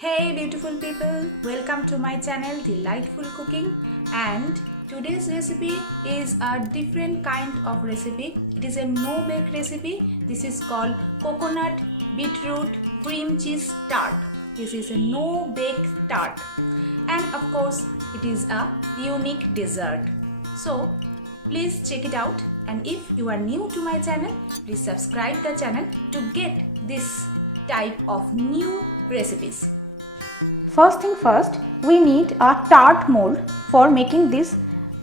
Hey beautiful people, welcome to my channel Delightful Cooking, and today's recipe is a different kind of recipe. It is a no bake recipe. This is called coconut beetroot cream cheese tart. This is a no bake tart, and of course it is a unique dessert. So please check it out, and if you are new to my channel, please subscribe the channel to get this type of new recipes. First thing first, we need a tart mold for making this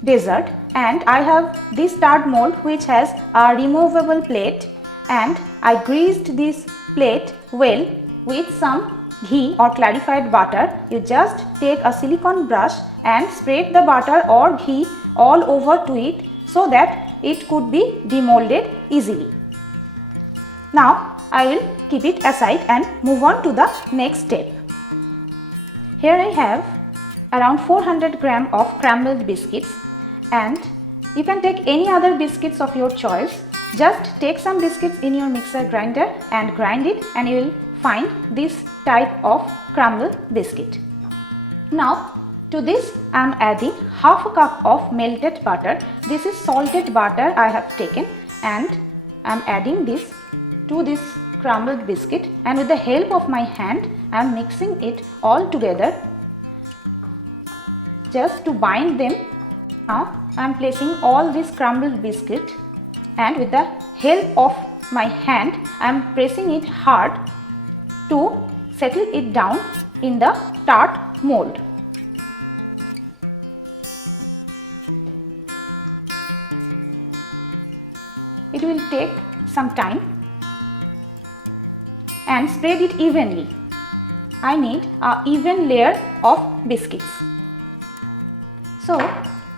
dessert, and I have this tart mold which has a removable plate, and I greased this plate well with some ghee or clarified butter. You just take a silicone brush and spread the butter or ghee all over to it so that it could be demolded easily. Now I will keep it aside and move on to the next step. Here I have around 400 gram of crumbled biscuits, and you can take any other biscuits of your choice. Just take some biscuits in your mixer grinder and grind it, and you will find this type of crumbled biscuit. Now to this I am adding half a cup of melted butter. This is salted butter I have taken, and I am adding this to this crumbled biscuit, and with the help of my hand I am mixing it all together just to bind them. Now I am placing all this crumbled biscuit, and with the help of my hand I am pressing it hard to settle it down in the tart mold. It will take some time, and spread it evenly. I need an even layer of biscuits. So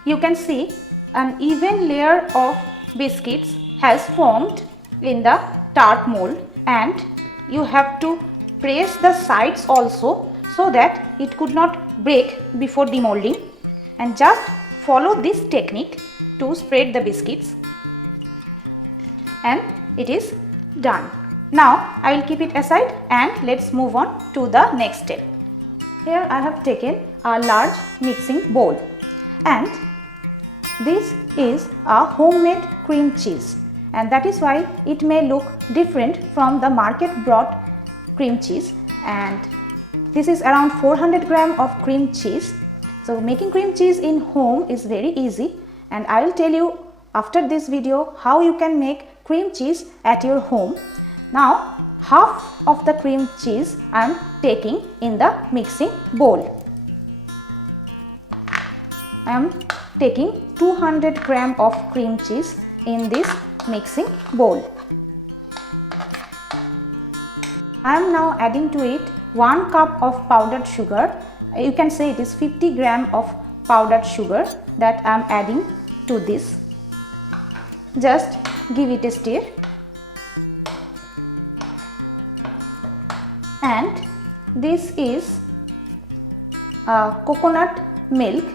you can see an even layer of biscuits has formed in the tart mold, and you have to press the sides also so that it could not break before demolding, and just follow this technique to spread the biscuits, and it is done. Now I will keep it aside and let's move on to the next step. Here I have taken a large mixing bowl, and this is a homemade cream cheese, and that is why it may look different from the market bought cream cheese. And this is around 400 gram of cream cheese. So making cream cheese in home is very easy, and I will tell you after this video how you can make cream cheese at your home. Now half of the cream cheese I am taking in the mixing bowl. I am taking 200 gram of cream cheese in this mixing bowl. I am now adding to it 1 cup of powdered sugar. You can say it is 50 gram of powdered sugar that I am adding to this. Just give it a stir. And this is coconut milk.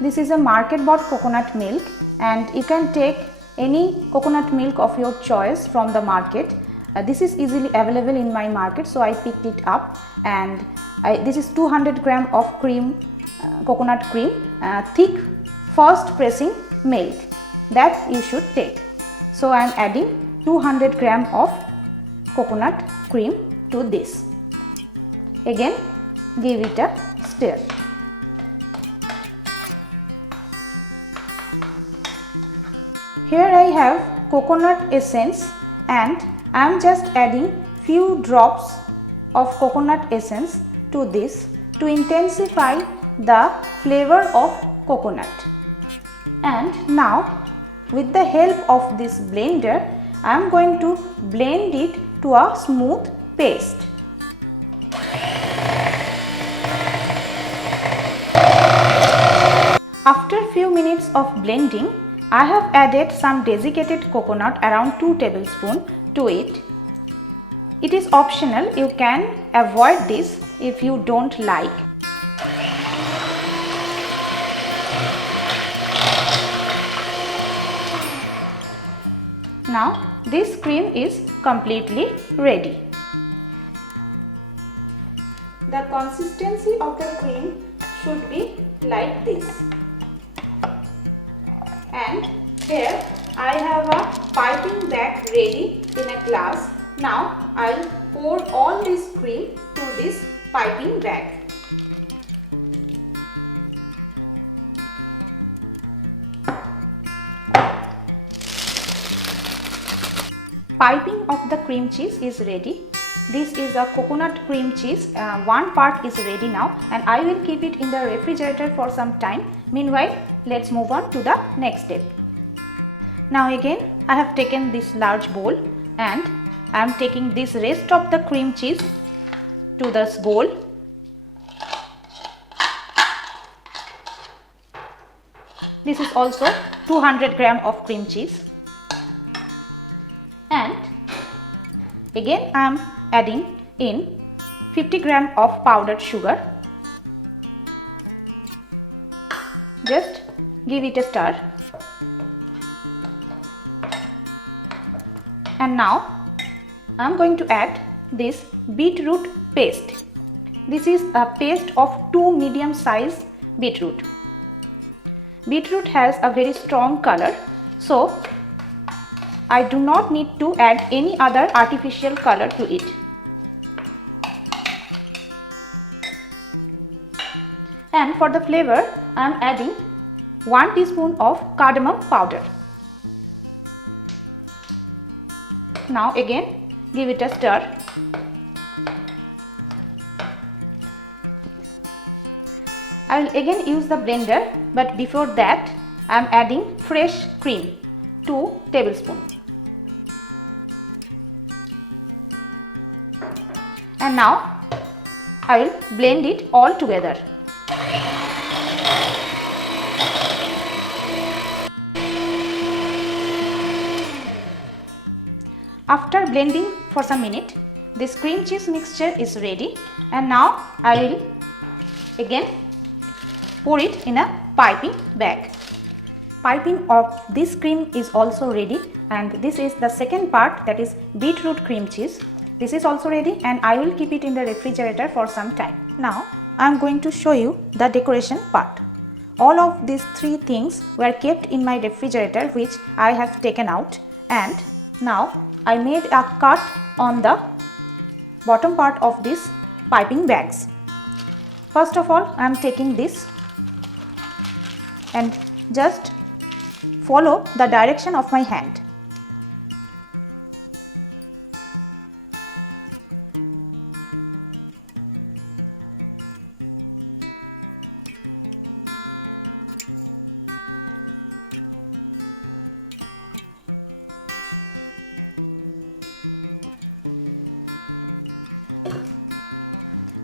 This is a market bought coconut milk, and you can take any coconut milk of your choice from the market. This is easily available in my market, so I picked it up, and this is 200 gram of cream, coconut cream, thick first pressing milk that you should take. So I am adding 200 gram of coconut cream to this. Again give it a stir. Here I have coconut essence, and I am just adding few drops of coconut essence to this to intensify the flavor of coconut. And now with the help of this blender I am going to blend it to a smooth paste. After few minutes of blending, I have added some desiccated coconut, around 2 tablespoons to it. It is optional, you can avoid this if you don't like. Now this cream is completely ready. the consistency of the cream should be like this. And here I have a piping bag ready in a glass. Now I'll pour all this cream to this piping bag. Piping of the cream cheese is ready. This is a coconut cream cheese. One part is ready now, and I will keep it in the refrigerator for some time. Meanwhile, let's move on to the next step. Now again, I have taken this large bowl and I am taking this rest of the cream cheese to this bowl. This is also 200 gram of cream cheese. And again I am adding in 50 gram of powdered sugar. Just give it a stir. And now I am going to add this beetroot paste. This is a paste of 2 medium size beetroot. Beetroot has a very strong color, so I do not need to add any other artificial color to it. And for the flavor, I am adding 1 teaspoon of cardamom powder. Now again, give it a stir. I will again use the blender, but before that I am adding fresh cream, 2 tablespoons. And now I will blend it all together. After blending for some minute, this cream cheese mixture is ready, and now I will again pour it in a piping bag. Piping of this cream is also ready, and this is the second part, that is beetroot cream cheese. This is also ready, and I will keep it in the refrigerator for some time. Now I am going to show you the decoration part. All of these 3 things were kept in my refrigerator, which I have taken out, and now I made a cut on the bottom part of these piping bags. First of all, I am taking this and just follow the direction of my hand.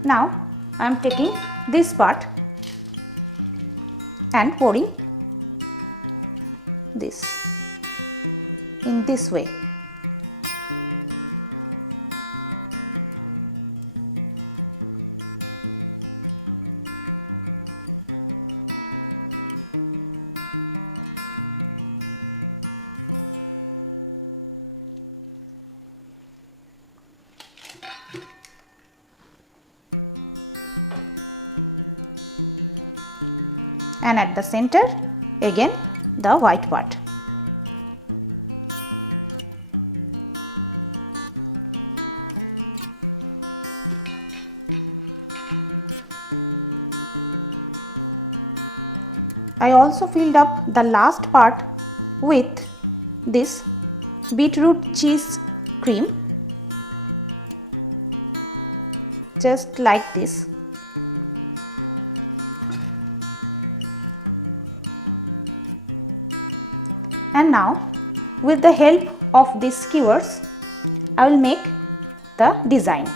Now I am taking this part and pouring this in this way. And at the center again the white part. I also filled up the last part with this beetroot cheese cream, just like this. And now with the help of these skewers, I will make the design.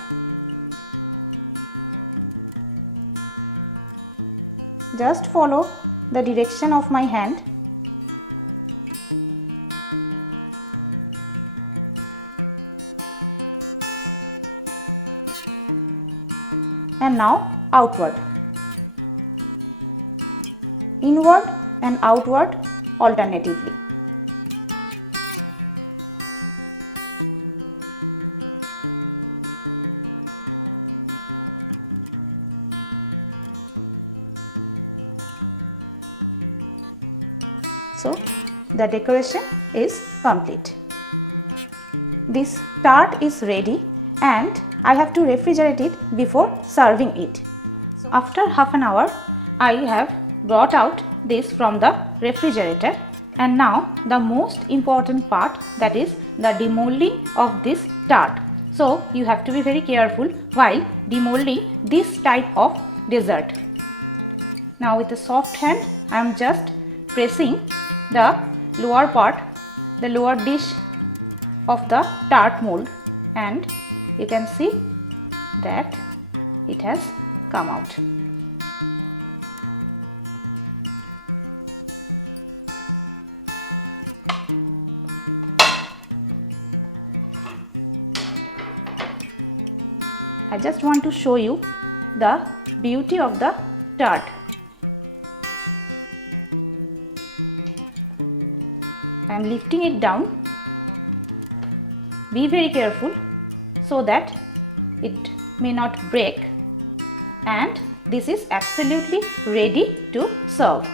Just follow the direction of my hand. And now outward, inward and outward alternatively. So the decoration is complete. This tart is ready and I have to refrigerate it before serving it. So after half an hour, I have brought out this from the refrigerator, and now the most important part, that is the demolding of this tart. So you have to be very careful while demolding this type of dessert. Now with a soft hand I am just pressing the lower part, the lower dish of the tart mold, and you can see that it has come out. I just want to show you the beauty of the tart. I am lifting it down. Be very careful so that it may not break, and this is absolutely ready to serve.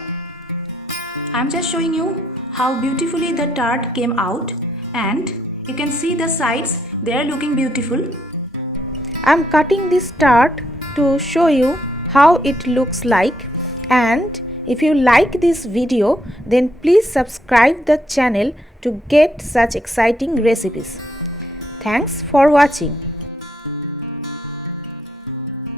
I am just showing you how beautifully the tart came out, and you can see the sides, they are looking beautiful. I am cutting this tart to show you how it looks like, and if you like this video, then please subscribe the channel to get such exciting recipes. Thanks for watching.